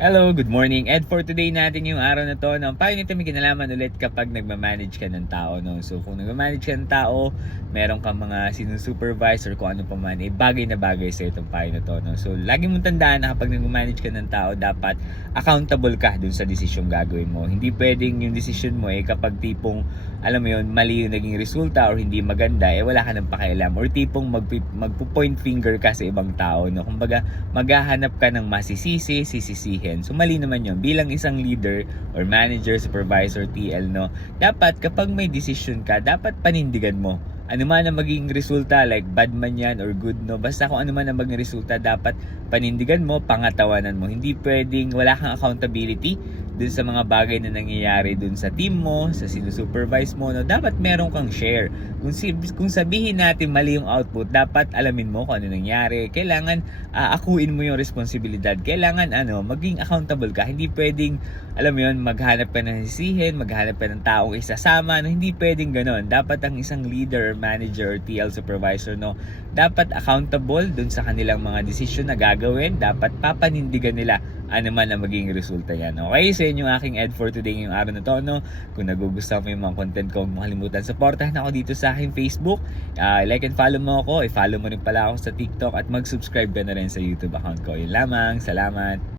Hello, good morning. And for today natin yung araw na to, no, payo nito may kinalaman ulit kapag nagmamanage ka ng tao. No? So kung nagmamanage ka ng tao, meron kang mga sinusupervise or kung ano pa man, bagay na bagay sa itong payo na to. No? So lagi mong tandaan na kapag nagmamanage ka ng tao, dapat accountable ka dun sa decision gagawin mo. Hindi pwedeng yung decision mo kapag tipong, alam mo yun, mali yung naging resulta or hindi maganda, wala ka ng pakialam. Or tipong magpo-point finger ka sa ibang tao. No? Kumbaga, maghahanap ka ng masisisi, sisisihin. So mali naman yun. Bilang isang leader or manager, supervisor, TL, no, dapat kapag may decision ka, dapat panindigan mo. Ano man ang maging resulta, like bad man yan or good, no, basta kung ano man ang maging resulta, dapat panindigan mo, pangatawanan mo. Hindi pwedeng wala kang accountability dun sa mga bagay na nangyayari dun sa team mo, sa sinusupervise mo, no, dapat meron kang share. Kung sabihin natin mali yung output, dapat alamin mo kung ano nangyari. Kailangan akuin mo yung responsibilidad. Kailangan maging accountable ka. Hindi pwedeng, alam mo yun, maghanap ka ng sisihin, maghanap ka ng taong isasama. No, hindi pwedeng ganon. Dapat ang isang leader, manager, TL supervisor, no, dapat accountable dun sa kanilang mga decision na gagawin. Dapat papanindigan nila ano man ang magiging resulta yan. Okay, sa inyo aking ed for today ngayong araw na to. No? Kung nagugustuhan mo yung mga content ko, huwag makalimutan, supportahan ako dito sa aking Facebook. Like and follow mo ako. I-follow mo rin pala ako sa TikTok at mag-subscribe ka na rin sa YouTube account ko. Yun lamang. Salamat.